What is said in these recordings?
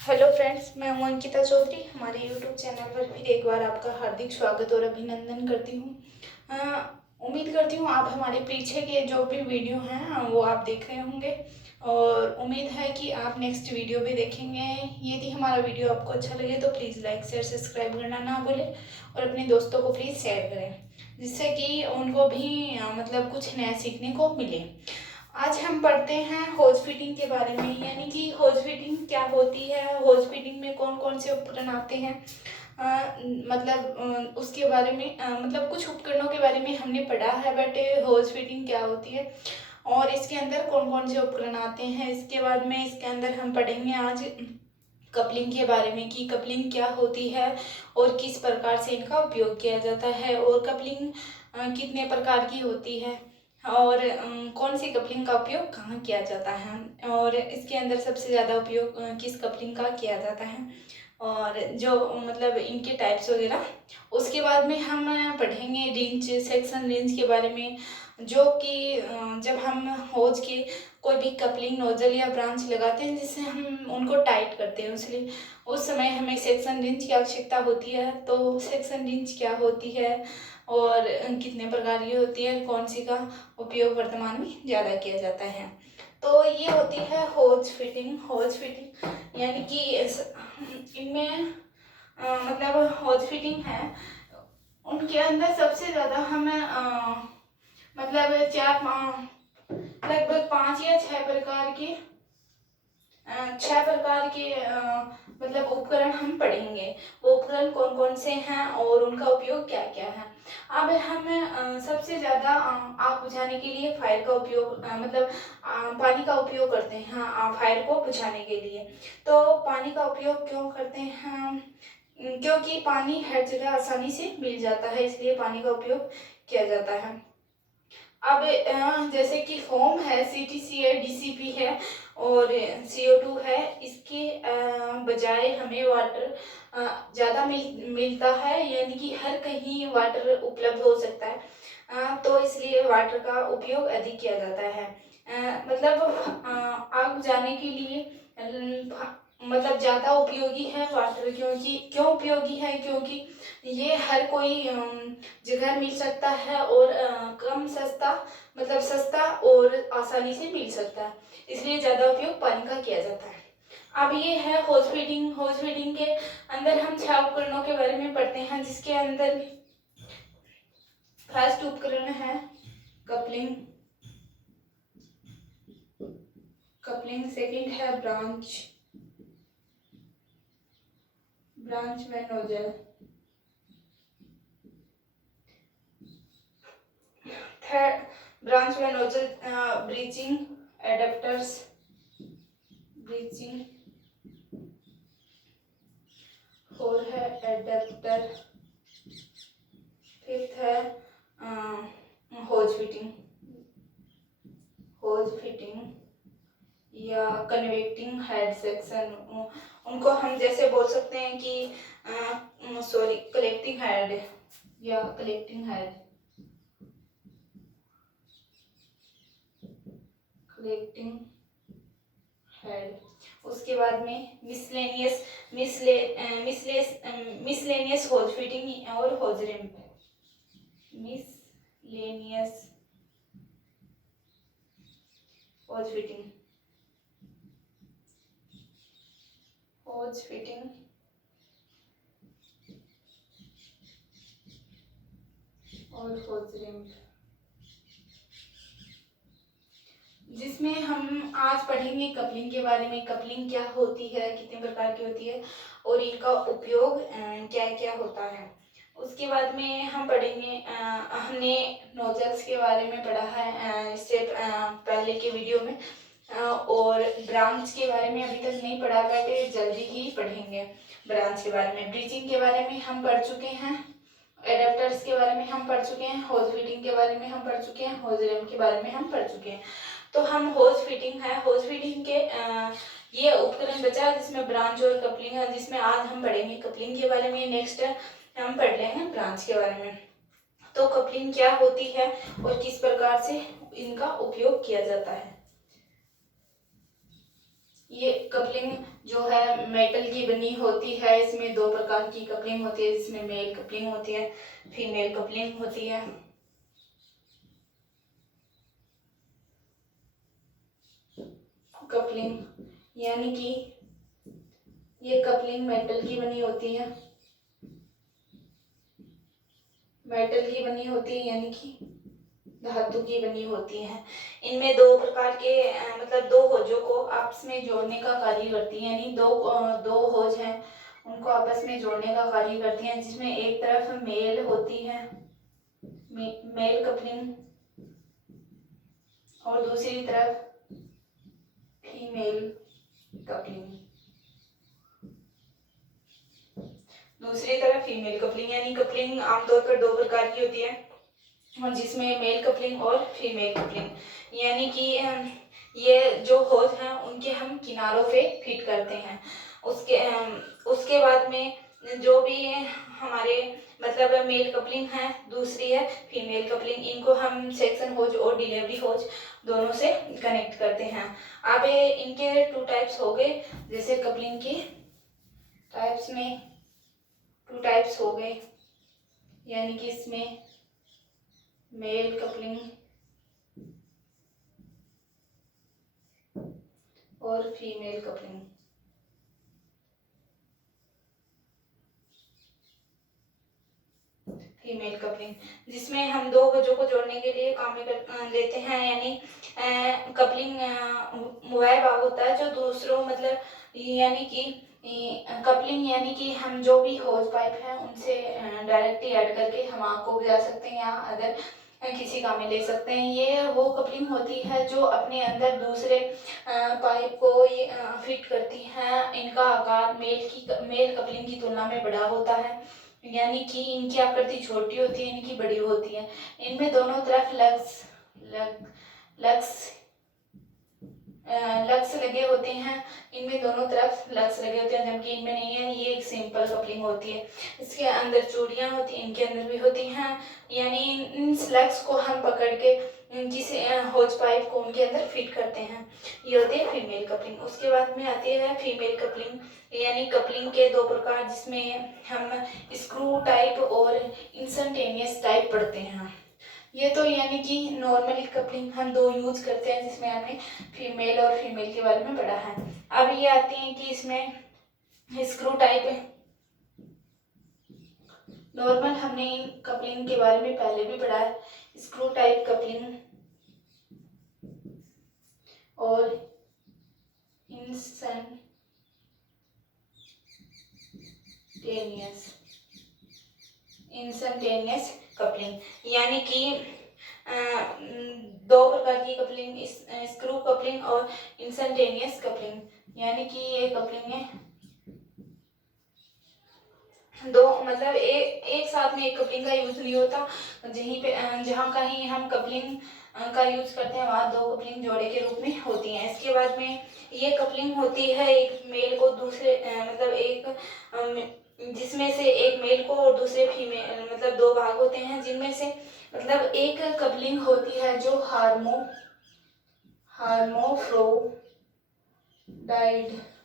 Hello friends, मैं हूं अंकिता चौधरी। हमारे यूट्यूब चैनल पर फिर एक बार आपका हार्दिक स्वागत और अभिनंदन करती हूं। उम्मीद करती हूं आप हमारे पीछे के जो भी वीडियो हैं वो आप देख रहे होंगे और उम्मीद है कि आप नेक्स्ट वीडियो भी देखेंगे। यदि हमारा वीडियो आपको अच्छा लगे तो प्लीज़ लाइक शेयर सब्सक्राइब करना ना भूलें और अपने दोस्तों को प्लीज़ शेयर करें, जिससे कि उनको भी मतलब कुछ नया सीखने को मिले। आज हम पढ़ते हैं होज फिटिंग के बारे में, यानी कि होज फिटिंग क्या होती है, होज फिटिंग में कौन कौन से उपकरण आते हैं। उसके बारे में मतलब कुछ उपकरणों के बारे में हमने पढ़ा है, बट होज फिटिंग क्या होती है और इसके अंदर कौन कौन से उपकरण आते हैं। इसके बाद में इसके अंदर हम पढ़ेंगे आज कपलिंग के बारे में कि कपलिंग क्या होती है और किस प्रकार से इनका उपयोग किया जाता है, और कपलिंग कितने प्रकार की होती है और कौन सी कपलिंग का उपयोग कहाँ किया जाता है, और इसके अंदर सबसे ज़्यादा उपयोग किस कपलिंग का किया जाता है, और जो मतलब इनके टाइप्स वगैरह। उसके बाद में हम पढ़ेंगे रिंच, सेक्शन रिंच के बारे में, जो कि जब हम होज के कोई भी कपलिंग नोजल या ब्रांच लगाते हैं जिससे हम उनको टाइट करते हैं, इसलिए उस समय हमें सेक्शन रिंच की आवश्यकता होती है। तो सेक्शन रिंच क्या होती है और कितने प्रकार की होती है, कौन सी का उपयोग वर्तमान में ज़्यादा किया जाता है। तो ये होती है होज फिटिंग। होज फिटिंग यानी कि इनमें मतलब होज फिटिंग है, उनके अंदर सबसे ज़्यादा हमें मतलब लगभग 5 या 6 प्रकार के 6 प्रकार के मतलब उपकरण हम पढ़ेंगे। वो उपकरण कौन कौन से हैं और उनका उपयोग क्या क्या है। अब हम सबसे ज़्यादा आग बुझाने के लिए फायर का उपयोग पानी का उपयोग करते हैं। हाँ, फायर को बुझाने के लिए तो पानी का उपयोग क्यों करते हैं, क्योंकि पानी हर जगह आसानी से मिल जाता है, इसलिए पानी का उपयोग किया जाता है। अब जैसे कि फोम है, सीटीसी है, डीसीपी है और CO2 है, इसके बजाय हमें वाटर ज़्यादा मिलता है, यानी कि हर कहीं वाटर उपलब्ध हो सकता है। तो इसलिए वाटर का उपयोग अधिक किया जाता है। आग बुझाने के लिए मतलब ज़्यादा उपयोगी है वाटर, क्यों उपयोगी है, क्योंकि ये हर कोई जगह मिल सकता है और कम सस्ता मतलब सस्ता और आसानी से मिल सकता है, इसलिए ज़्यादा उपयोग पानी का किया जाता है। अब ये है होज फिटिंग। होज फिटिंग के अंदर हम 6 उपकरणों के बारे में पढ़ते हैं, जिसके अंदर फर्स्ट उपकरण है कपलिंग। सेकंड है ब्रांच व नोजल। थर्ड ब्रांच व नोजल ब्रीचिंग एडेप्टर्स। फोर है एडेप्टर। फिफ्थ है होज फिटिंग या कन्वेक्टिंग हेड सेक्शन। उनको हम जैसे बोल सकते हैं कि कलेक्टिंग हेड या कलेक्टिंग हेड। उसके बाद में मिसलेनियस होज फिटिंग और होज रिम्प। मिसलेनियस होज फिटिंग और होज रिम्प, जिसमें हम आज पढ़ेंगे कपलिंग के बारे में। कपलिंग क्या होती है, कितने प्रकार की होती है और इनका उपयोग क्या क्या होता है। उसके बाद में हम पढ़ेंगे हमने नोजल्स के बारे में पढ़ा है इससे पहले के वीडियो में, और ब्रांच के बारे में अभी तक नहीं पढ़ा, बट जल्दी ही पढ़ेंगे ब्रांच के बारे में। ब्रीचिंग के बारे में हम पढ़ चुके हैं, एडेप्टर्स के बारे में हम पढ़ चुके हैं, होज फिटिंग के बारे में हम पढ़ चुके हैं, होज रिम के बारे में हम पढ़ चुके हैं। तो हम होज फिटिंग है, होज फिटिंग के ये उपकरण बचा जिसमें ब्रांच और कपलिंग है, जिसमें आज हम पढ़ेंगे कपलिंग के बारे में। नेक्स्ट हम पढ़ रहे हैं ब्रांच के बारे में। तो कपलिंग क्या होती है और किस प्रकार से इनका उपयोग किया जाता है। ये कपलिंग जो है मेटल की बनी होती है। इसमें दो प्रकार की कपलिंग होती है, जिसमें मेल कपलिंग होती है, फीमेल कपलिंग होती है। कपलिंग यानी कि ये कपलिंग मेटल की बनी होती है, मेटल की बनी होती है यानी कि धातु की बनी होती है। इनमें दो प्रकार के मतलब दो होजों को आपस में जोड़ने का कार्य करती है, यानी दो होज हैं उनको आपस में जोड़ने का कार्य करती हैं, जिसमें एक तरफ मेल होती है, मेल कपलिंग, और दूसरी तरफ फीमेल कपलिंग। दूसरी तरफ फीमेल कपलिंग, यानी कपलिंग आमतौर पर दो प्रकार की होती है, और जिसमें मेल कपलिंग और फीमेल कपलिंग, यानी कि ये जो होज हैं उनके हम किनारों पे फिट करते हैं। उसके बाद में जो भी हमारे मतलब मेल कपलिंग है, दूसरी है फीमेल कपलिंग, इनको हम सेक्शन होज और डिलीवरी होज दोनों से कनेक्ट करते हैं। अब इनके टू टाइप्स हो गए, जैसे कपलिंग के टाइप्स में टू टाइप्स हो गए, यानी कि इसमें मेल कपलिंग और फीमेल कपलिंग। फीमेल कपलिंग जिसमें हम दो वजहों को जोड़ने के लिए काम में लेते हैं, यानी कपलिंग वह भाग होता है जो दूसरों मतलब यानी कि कपलिंग यानी कि हम जो भी होज पाइप है उनसे डायरेक्टली ऐड करके हम आग को बुझा सकते हैं या अदर किसी काम में ले सकते हैं। ये वो कपलिंग होती है जो अपने अंदर दूसरे पाइप को ये फिट करती है। इनका आकार मेल कपलिंग की तुलना में बड़ा होता है, यानी कि इनकी आकृति छोटी होती है, इनकी बड़ी होती है। इनमें दोनों तरफ लग्स लगे होते हैं, इनमें दोनों तरफ लग्स लगे होते हैं, जबकि इनमें नहीं है। ये एक सिंपल कपलिंग होती है। इसके अंदर चूड़ियां होती हैं, इनके अंदर भी होती हैं, यानी इन लग्स को हम पकड़ के जिस होज पाइप को उनके अंदर फिट करते हैं, ये होती है फीमेल कपलिंग। उसके बाद में आती है फीमेल कपलिंग, यानी कपलिंग के दो प्रकार, जिसमें हम स्क्रू टाइप और इंस्टैंटेनियस टाइप पढ़ते हैं। ये तो यानी कि नॉर्मली कपलिंग हम दो यूज करते हैं, जिसमें हमने फीमेल और फीमेल के बारे में पढ़ा है। अब ये आती है कि इसमें स्क्रू टाइप। नॉर्मल हमने इन कपलिंग के बारे में पहले भी पढ़ा है, स्क्रू टाइप कपलिंग और इंस्टैंटेनियस कपलिंग, यानी कि दो प्रकार की कपलिंग, स्क्रू कपलिंग और इंस्टैंटेनियस कपलिंग, यानी कि ये कपलिंग है दो मतलब एक साथ में एक कपलिंग का यूज नहीं होता। जहाँ कहीं हम कपलिंग का यूज करते हैं वहाँ दो कपलिंग जोड़े के रूप में होती हैं। इसके बाद में ये कपलिंग होती है एक मेल को दूसरे मतलब एक जिसमें से एक मेल को और दूसरे फीमेल, मतलब दो भाग होते हैं, जिनमें से मतलब एक कपलिंग होती है जो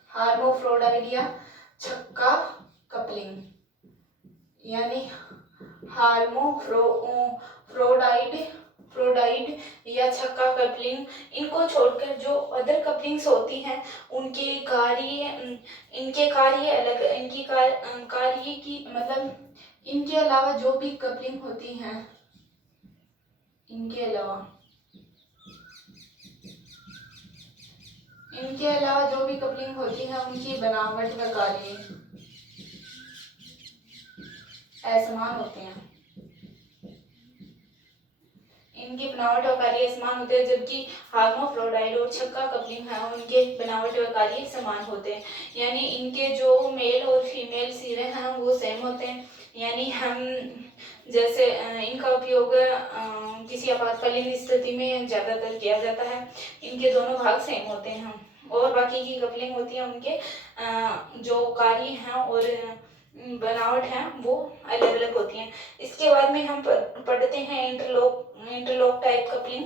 हार्मोफ्रोडाइड या छक्का कपलिंग, यानी हार्मोफ्रोडाइड या छक्का कपलिंग। इनको छोड़कर जो अदर कपलिंग्स होती हैं इनके कार्य अलग, कार्य की मतलब इनके अलावा जो भी कपलिंग होती हैं, इनके अलावा जो भी कपलिंग होती है उनकी बनावट व कार्य असमान होते हैं। इनकी बनावट और कार्य समान होते हैं, जबकि हार्मोफ्रोडाइड और छक्का कपलिंग है उनके बनावट और कार्य समान होते हैं, यानी इनके जो मेल और फीमेल सिरे हैं वो सेम होते हैं। यानी हम जैसे इनका उपयोग किसी आपातकालीन स्थिति में ज़्यादातर किया जाता है। इनके दोनों भाग सेम होते हैं, और बाकी की कपलिंग होती है उनके जो कार्य हैं और बनावट है वो अलग अलग होती हैं। इसके बाद में हम पढ़ते हैं interlock type coupling.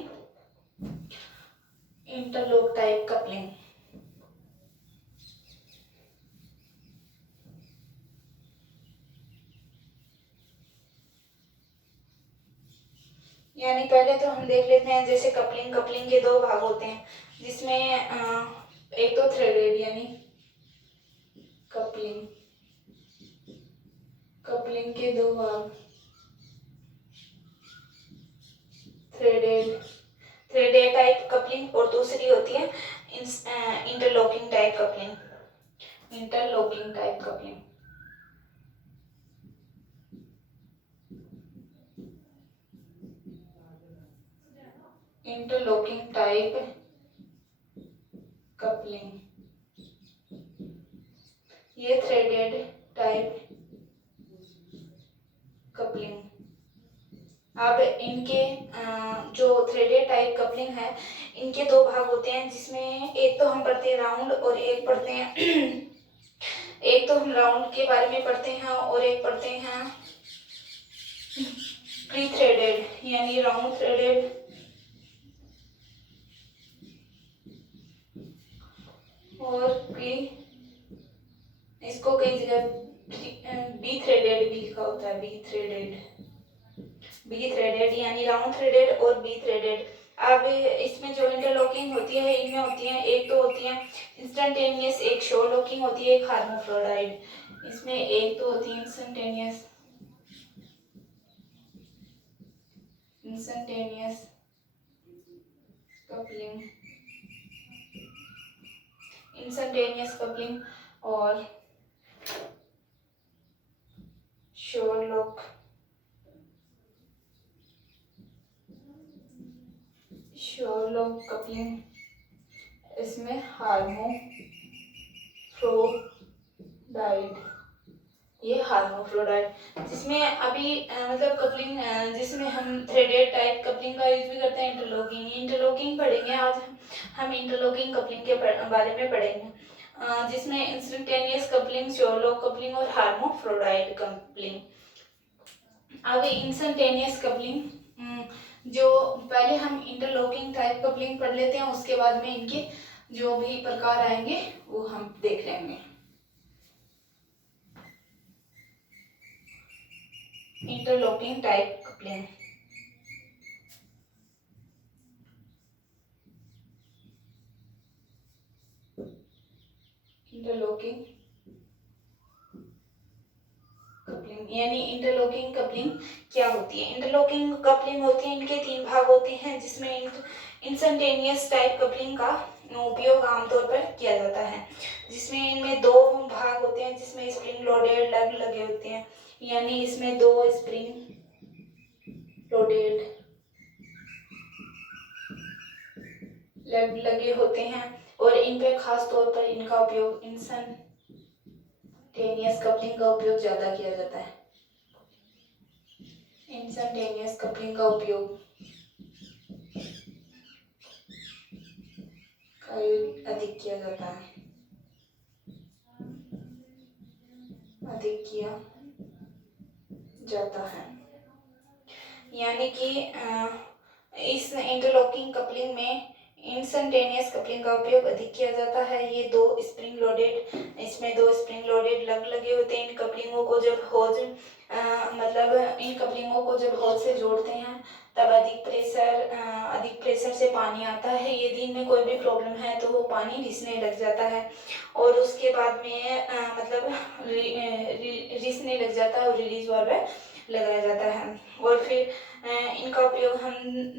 Interlock type coupling यानी पहले तो हम देख लेते हैं जैसे कपलिंग। कपलिंग के दो भाग होते हैं जिसमें एक तो थ्रेडेड यानी कपलिंग, कपलिंग के दो भाग, थ्रेडेड, थ्रेडेड टाइप कपलिंग और दूसरी होती है interlocking type coupling, interlocking type coupling. Interlocking type coupling, ये थ्रेडेड टाइप कपलिंग। अब इनके जो थ्रेडेड टाइप कपलिंग है इनके दो भाग होते हैं जिसमें एक तो हम पढ़ते हैं राउंड और एक पढ़ते हैं एक तो हम राउंड के बारे में पढ़ते हैं और एक पढ़ते हैं प्री थ्रेडेड यानी राउंड थ्रेडेड और प्री, इसको कई जगह बी थ्रेडेड भी लिखा होता है, बी थ्रेडेड, बी थ्रेडेड यानी राउंड थ्रेडेड और बी थ्रेडेड। अब इसमें जो इंटरलॉकिंग होती है इनमें होती है, एक तो होती है इंस्टेंटेनियस, एक शो लॉकिंग होती है, एक हार्मोफ्रोडाइड। इसमें एक तो होती है instantaneous, instantaneous coupling, instantaneous coupling और show lock, show lock coupling. इसमें हार्मोफ्रोडाइड, ये हार्मोफ्रोडाइड जिसमें अभी मतलब कपलिंग जिसमें हम थ्रेडेड टाइप कपलिंग का यूज भी करते हैं। इंटरलॉकिंग, इंटरलॉकिंग पढ़ेंगे आज हम इंटरलॉकिंग कपलिंग के बारे में पढ़ेंगे जिसमें इंस्टेंटेनियस कपलिंग, शोलॉक कपलिंग और हार्मोफ्रोडाइड कपलिंग। अब इंस्टेंटेनियस कपलिंग जो पहले हम इंटरलॉकिंग टाइप कपलिंग पढ़ लेते हैं, उसके बाद में इनके जो भी प्रकार आएंगे वो हम देख लेंगे। Interlocking type coupling, interlocking coupling यानी इंटरलॉकिंग कपलिंग क्या होती है? इंटरलॉकिंग कपलिंग होती है, इनके तीन भाग होते हैं जिसमें इंस्टेंटेनियस टाइप कपलिंग का उपयोग आमतौर पर किया जाता है, जिसमें इनमें दो भाग होते हैं जिसमें स्प्रिंग लोडेड लगे होते हैं, यानी इसमें दो स्प्रिंग लोडेड लगे होते हैं और इन पे खास तौर पर इनका उपयोग इंस्टेंटेनियस कपलिंग का उपयोग ज्यादा किया जाता है। इंस्टेंटेनियस कपलिंग का उपयोग अधिक किया जाता है, अधिक किया जाता है। यानी कि इस इंटरलॉकिंग कपलिंग में इंस्टेंटेनियस कपलिंग का उपयोग अधिक किया जाता है। ये दो स्प्रिंग लोडेड, इसमें दो स्प्रिंग लोडेड लगे होते हैं। इन कपलिंगों को जब होज मतलब इन कपलिंगों को जब होज से जोड़ते हैं तब अधिक प्रेशर से पानी आता है। यदि इनमें कोई भी प्रॉब्लम है तो वो पानी रिसने लग जाता है और उसके बाद में मतलब रिसने लग जाता है और रिलीज वाल्व लगाया जाता है। और फिर इनका उपयोग हम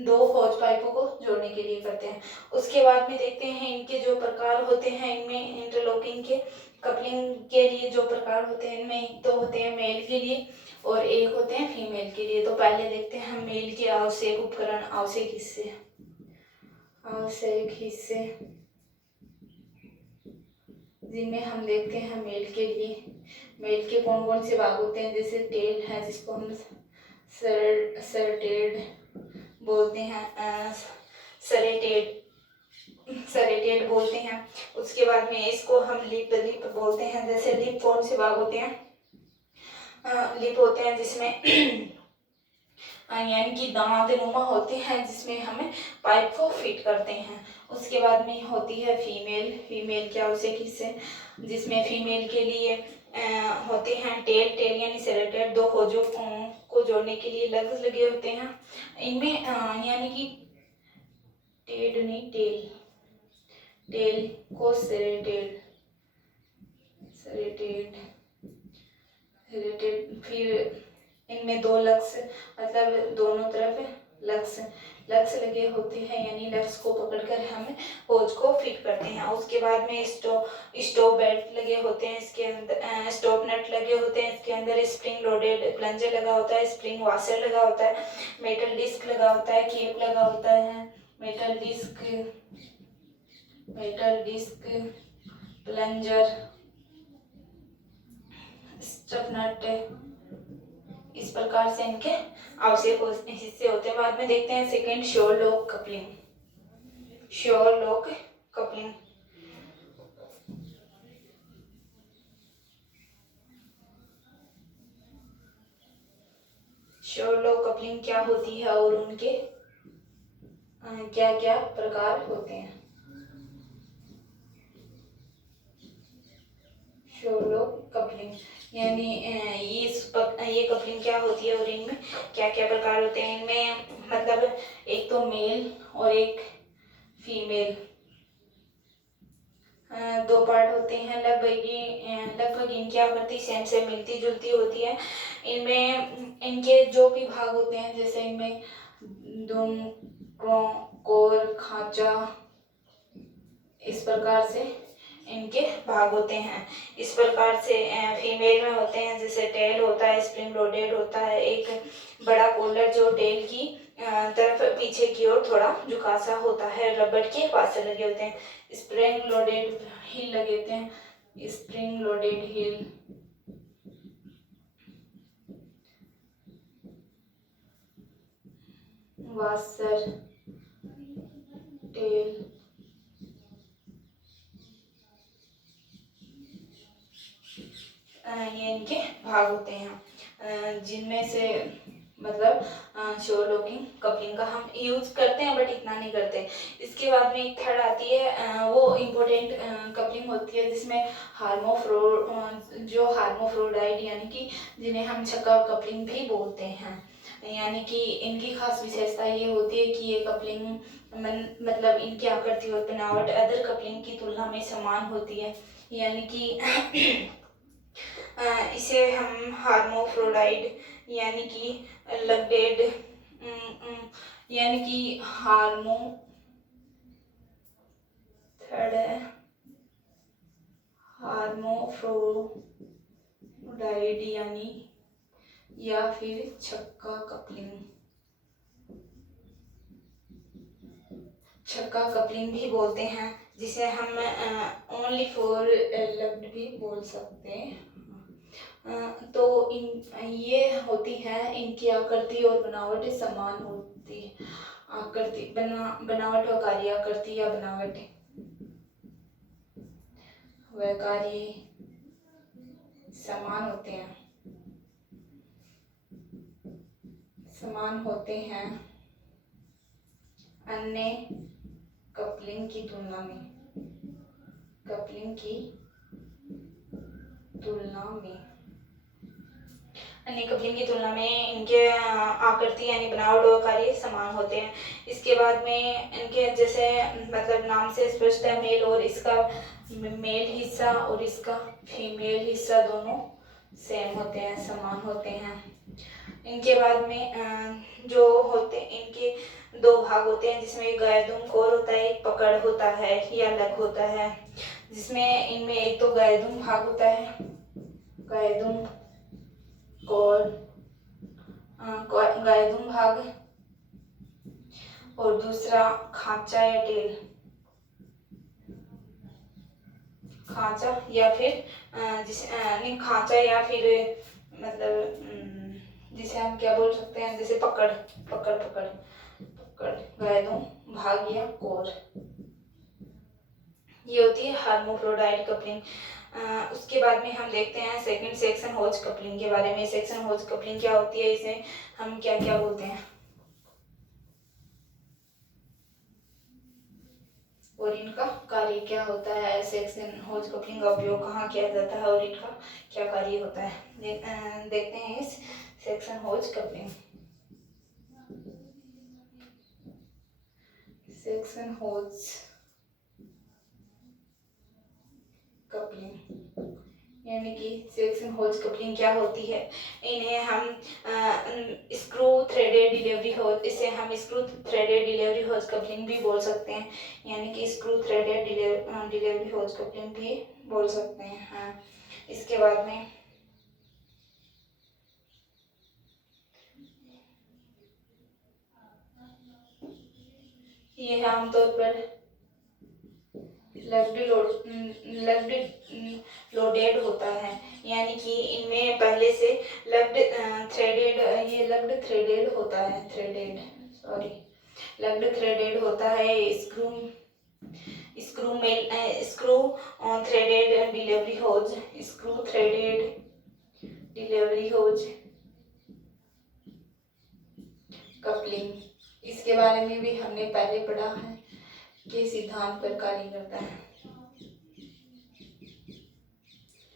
दो होज पाइपों को जोड़ने के लिए करते हैं। उसके बाद में देखते हैं इनके जो प्रकार होते हैं। इनमें इंटरलॉकिंग के कपलिंग के लिए जो प्रकार होते हैं इनमें एक तो होते हैं मेल के लिए और एक होते हैं फीमेल के लिए। तो पहले देखते हैं हम मेल के आवश्यक उपकरण, आवश्यक हिस्से जिनमें हम देखते हैं मेल के लिए, मेल के कौन कौन से भाग होते हैं, जैसे टेल है जिसको हम सरेटेड बोलते हैं, सरेटेड बोलते हैं। उसके बाद में इसको हम लिप बोलते हैं। जैसे लिप कौन से भाग होते हैं, लिप होते हैं जिसमें यानी कि दांत नुमा होते हैं जिसमें हमें पाइप को फिट करते हैं। उसके बाद में होती है फीमेल क्या उसे किससे, जिसमें फीमेल के लिए होते हैं टेल यानी सेरेटेड दो होजों को जोड़ने के लिए लग्स लगे होते हैं। इनमें यानी कि टेड नहीं, टेल को सेरेटेड, फिर इनमें दो लक्स, मतलब दोनों तरफ लक्स लगे होते हैं, यानी लक्स को पकड़कर हम होज को फिट करते हैं। उसके बाद में स्टॉप बेल्ट लगे होते हैं, इसके अंदर स्टॉप नट लगे होते हैं, इसके अंदर स्प्रिंग लोडेड प्लंजर लगा होता है, स्प्रिंग वॉशर लगा होता है, मेटल डिस्क लगा होता है, केप लगा होता है, मेटल डिस्क प्लंजर, स्टॉप नट, इस प्रकार से इनके आवश्यक हिस्से होते हैं। बाद में देखते हैं second sure lock coupling. Sure lock coupling क्या होती है और उनके क्या क्या प्रकार होते हैं। श्योर लॉक कपलिंग यानी ये कपलिंग क्या होती है और इनमें क्या क्या प्रकार होते हैं। इनमें मतलब एक तो मेल और एक फीमेल दो पार्ट होते हैं। लगभग इनकी आकृति सेम से मिलती जुलती होती है। इनमें इनके जो भी भाग होते हैं, जैसे इनमें दुम, कोर, खांचा, इस प्रकार से इनके भाग होते हैं। इस प्रकार से फीमेल में होते हैं, जैसे टेल होता है, स्प्रिंग लोडेड होता है, एक बड़ा कॉलर जो टेल की तरफ पीछे की ओर थोड़ा झुका सा होता है, रबड़ के वाशर लगे होते हैं, स्प्रिंग लोडेड हील लगे होते हैं, spring loaded heel, washer, tail, ये इनके भाग होते हैं, जिनमें से मतलब श्योर लॉकिंग कपलिंग का हम यूज करते हैं, बट इतना नहीं करते। इसके बाद में एक थर्ड आती है, वो इम्पोर्टेंट कपलिंग होती है, जिसमें हार्मोफ्रोडाइड यानी कि जिन्हें हम छक्का कपलिंग भी बोलते हैं। यानी कि इनकी खास विशेषता ये होती है कि ये कपलिंग मतलब इनकी आकृति और बनावट अदर कपलिंग की तुलना में समान होती है। यानी कि इसे हम हार्मोफ्रोडाइड यानी कि लगडेड यानी कि हार्मोफ्रोडाइड यानी या फिर छक्का कपलिंग भी बोलते हैं, जिसे हम ओनली फॉर लव्ड भी बोल सकते हैं। तो ये होती है, इनकी आकृति और बनावट समान होती है। आकृति बनावट व कार्य, आकृति या बनावट व कार्य समान होते हैं अन्य कपलिंग की तुलना में इनके आकृति यानी बनावट और कार्य समान होते हैं। इसके बाद में इनके जैसे मतलब नाम से स्पष्ट है, मेल और इसका मेल हिस्सा और इसका फीमेल हिस्सा दोनों सेम होते हैं, समान होते हैं। इनके बाद में जो होते इनके दो भाग होते हैं, जिसमें गायदुम कोर होता है, एक पकड़ होता है या लग होता है। जिसमें इनमें एक तो गायदुम भाग होता है, गायदुम कोर, गायदुम भाग, और दूसरा खांचा या टेल, खांचा या फिर खांचा या फिर मतलब जिसे हम क्या बोल सकते हैं, जैसे पकड़, गायदुम भाग या कोर, ये होती है हार्मोफ्रोडाइड कपलिंग। उसके बाद में हम देखते हैं सेकंड सेक्शन होज कपलिंग के बारे में। सेक्शन होज कपलिंग क्या होती है, इसे हम क्या क्या बोलते हैं और इनका कार्य क्या होता है। सेक्शन होज कपलिंग का उपयोग कहाँ किया जाता है और इनका क्या कार्य होता है, देखते हैं इस सेक्शन होज कपलिंग, सेक्शन होज कपलिंग, यानी कि सेक्शन होज कपलिंग क्या होती है। इन्हें हम स्क्रू थ्रेडेड डिलीवरी होज, इसे हम स्क्रू थ्रेडेड डिलीवरी होज कपलिंग भी बोल सकते हैं, यानी कि स्क्रू थ्रेडेड डिलीवरी होज कपलिंग भी बोल सकते हैं। हाँ, इसके बाद में ये आमतौर पर लोडेड होता है, यानी कि इनमें पहले से लग्ड थ्रेडेड होता है, लग्ड थ्रेडेड होता है। स्क्रू थ्रेडेड डिलीवरी होज, स्क्रू थ्रेडेड डिलीवरी होज कपलिंग, इसके बारे में भी हमने पहले पढ़ा है कि सिद्धांत पर कार्य करता है,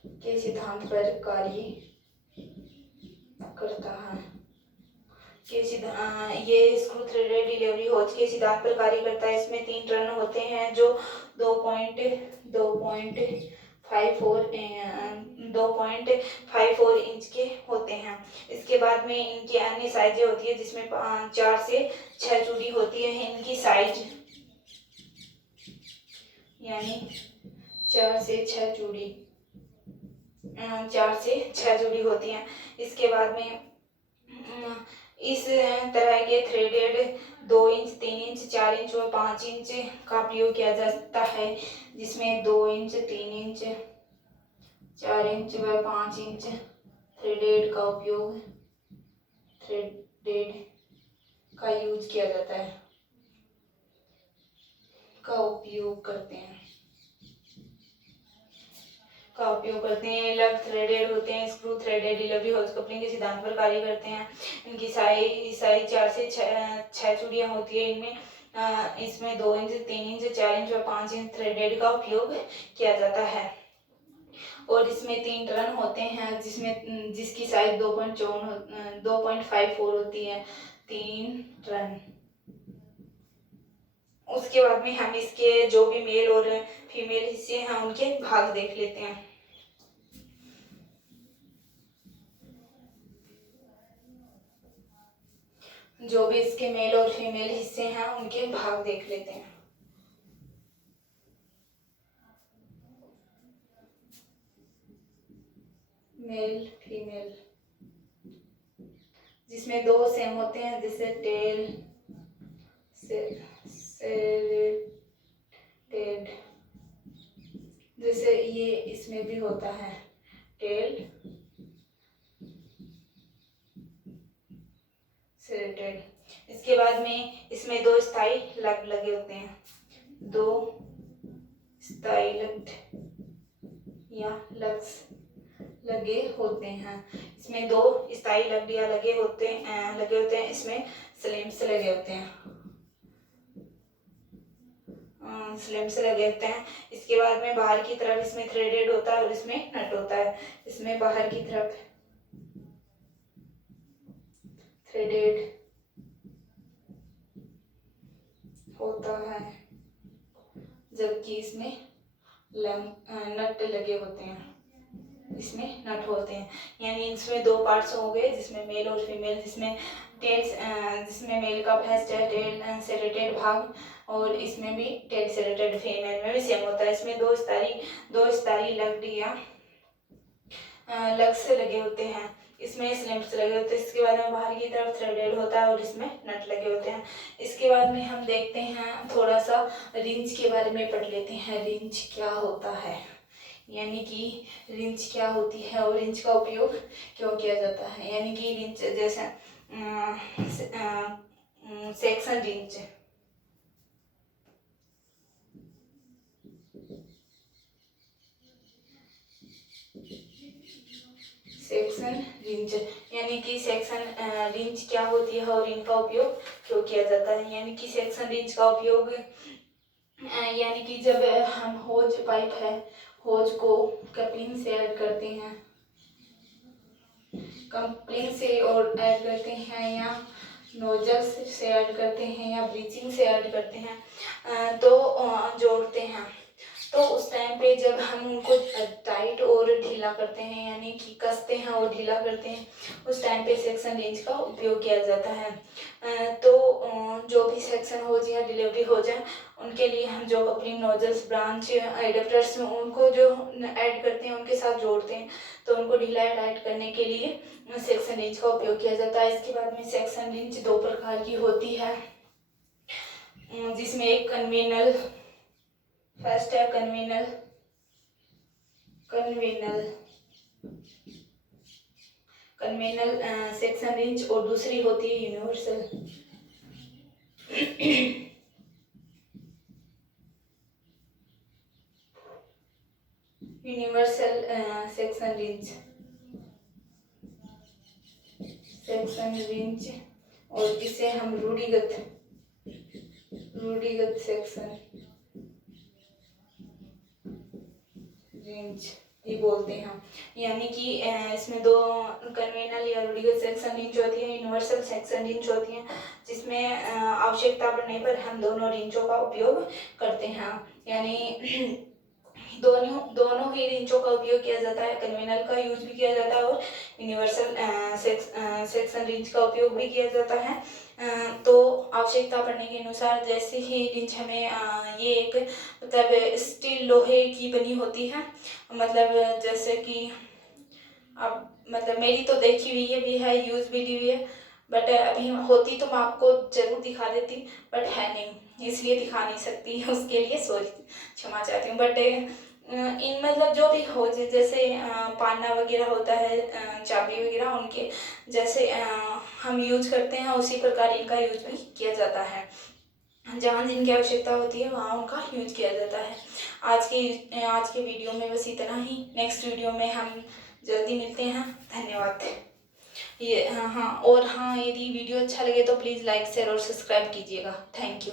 के सिद्धांत पर कार्य करता है, ये स्क्रू थ्रेडेड डिलीवरी होज के सिद्धांत पर कार्य करता है। इसमें 3 टर्न होते हैं जो 2.54 इंच के होते हैं। इसके बाद में इनकी अन्य साइजें होती है, जिसमें 4 से 6 चूड़ी होती है। इनकी साइज यानी 4 से 6 चूड़ी होती हैं। इसके बाद में इस तरह के थ्रेडेड 2 इंच, 3 इंच, 4 इंच और 5 इंच का प्रयोग किया जाता है, जिसमें 2 इंच, 3 इंच, 4 इंच व 5 इंच थ्रेडेड का यूज किया जाता है, का उपयोग करते हैं। लग थ्रेडेड होते हैं, स्क्रू थ्रेडेड डिलीवरी होज कपलिंग के सिद्धांत पर कार्य करते हैं। इनकी साइज 4 से 6 चूड़ियाँ होती है। इसमें 2 इंच, 3 इंच, 4 इंच और 5 इंच थ्रेडेड का उपयोग किया जाता है। और इसमें 3 टर्न होते हैं, जिसकी साइज 2.54 होती है, 3 टर्न। उसके बाद में हम इसके जो भी मेल और फीमेल हिस्से हैं उनके भाग देख लेते हैं। जो भी इसके मेल और फीमेल हिस्से हैं उनके भाग देख लेते हैं। मेल फीमेल, जिसमें 2 सेम होते हैं, जैसे टेल सेरेटेड, जैसे ये इसमें भी होता है टेल सेरेटेड। इसके बाद में इसमें 2 स्थायी लग लगे होते हैं, 2 स्थायी लग या लग्स लगे होते हैं। इसमें 2 स्थायी लग्डियां लगे होते हैं। इसमें स्लिम्स लगे होते हैं, इसके बाद में बाहर की तरफ इसमें थ्रेडेड होता है और इसमें नट होता है। इसमें बाहर की तरफ थ्रेडेड होता है, जबकि इसमें नट लगे होते हैं, इसमें नट होते हैं। यानी इसमें 2 पार्ट्स हो गए, जिसमें मेल और फीमेल, जिसमें मेल का फर्स्ट है टेल सेरेटेड भाग, और इसमें भी टेल सेरेटेड, फीमेल में भी सेम होता है। इसमें 2 स्थायी लग्डियां लग्स लगे होते हैं, इसमें स्लिम्स लगे होते हैं। इसके बाद में बाहर की तरफ थ्रेडेड होता है और इसमें नट लगे होते हैं। इसके बाद में हम देखते हैं, थोड़ा सा रिंच के बारे में पढ़ लेते हैं। रिंच क्या होता है, यानी कि रिंच क्या होती है और रिंच का उपयोग क्यों किया जाता है। यानी कि रिंच जैसे सेक्शन रिंच, यानी कि सेक्शन रिंच क्या होती है और इनका उपयोग क्यों किया जाता है। यानी कि सेक्शन रिंच का उपयोग यानी कि जब हम होज पाइप है, होज को कपलिंग से ऐड करते हैं, कंप्लेन से और ऐड करते हैं या नोजल से ऐड करते हैं या ब्लीचिंग से ऐड करते हैं तो जोड़ते हैं, तो उस टाइम पे जब हम उनको टाइट और ढीला करते हैं यानी कि कसते हैं और ढीला करते हैं, उस टाइम पे सेक्शन रेंज का उपयोग किया जाता है। तो जो भी सेक्शन हो जाए या डिलीवरी हो जाए उनके लिए हम जो कपलिंग नोजल्स ब्रांच एडेप्टर्स उनको जो ऐड करते हैं उनके साथ जोड़ते हैं, तो उनको ढीला टाइट करने के लिए सेक्शन रेंज का उपयोग किया जाता है। इसके बाद में सेक्शन रेंज दो प्रकार की होती है, जिसमें एक कन्वेनल, फर्स्ट है कन्वेनल सेक्शन रेंज और दूसरी होती है यूनिवर्सल। यूनिवर्सल सेक्शन रेंज और इसे हम रूढ़िगत सेक्शन रेंज ये बोलते हैं। यानी कि इसमें दो कन्वेनल या रूढ़िगत सेक्शन रेंज होती है, यूनिवर्सल सेक्शन रेंज होती है, जिसमें आवश्यकता पड़ने पर हम दोनों रेंजों का उपयोग करते हैं। यानी दोनों ही रेंजों का उपयोग किया जाता है, कन्वेनल का यूज भी किया जाता है और यूनिवर्सल सेक्शन रेंज का उपयोग भी किया जाता है। तो आवश्यकता पड़ने के अनुसार जैसे ही रेंज हमें ये एक मतलब स्टील लोहे की बनी होती है, मतलब जैसे कि अब मतलब मेरी तो देखी हुई है भी है, यूज भी की हुई है, बट अभी होती तो मैं आपको जरूर दिखा देती, बट है नहीं इसलिए दिखा नहीं सकती, उसके लिए सॉरी, क्षमा चाहती हूँ। बट इन मतलब जो भी हो जैसे पाना वगैरह होता है, चाबी वगैरह, उनके जैसे हम यूज करते हैं उसी प्रकार इनका यूज भी किया जाता है। जहाँ जिनकी आवश्यकता होती है वहाँ उनका यूज किया जाता है। आज के वीडियो में बस इतना ही। नेक्स्ट वीडियो में हम जल्दी मिलते हैं। धन्यवाद। ये हाँ, और हाँ, यदि वीडियो अच्छा लगे तो प्लीज़ लाइक शेयर और सब्सक्राइब कीजिएगा। Thank you.